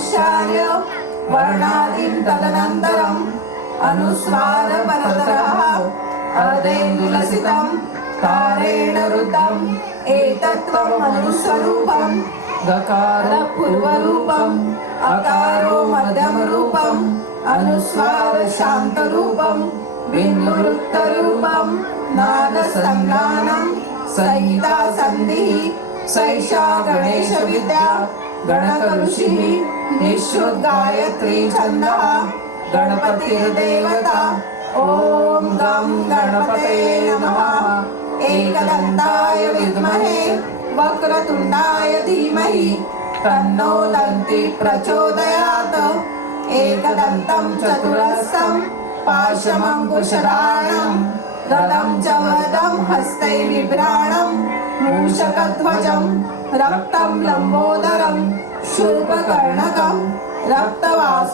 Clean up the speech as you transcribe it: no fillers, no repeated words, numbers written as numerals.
नमस्कार्य वर्णादीन् तदनन्तरम् अनुस्वार परतरः अर्धेन्दुलसितं तारेण रुद्धम् एतत्त्वम् अनुस्वरूपम् गकार पूर्वरूपम् अकारो मध्यमरूपम् अनुस्वार शान्तरूपम् बिन्दुरुक्तरूपम् नादसंज्ञानम् संहिता सन्धिः सैषा गणेश विद्या गणकऋषिः निःश्रुत गायत्री छन्दः गणपतिर्देवता ॐ गं गणपतये नमः एकदन्ताय विद्महे वक्रतुण्डाय धीमहि तन्नो दन्ति प्रचोदयात् एकदन्तं चतुरस्रं पाशमङ्कुशधारणं रदं च वरदं हस्तै बिभ्राणं मूषकध्वजं रक्तं लम्बोदरं शूर्पकर्णकं रक्तवास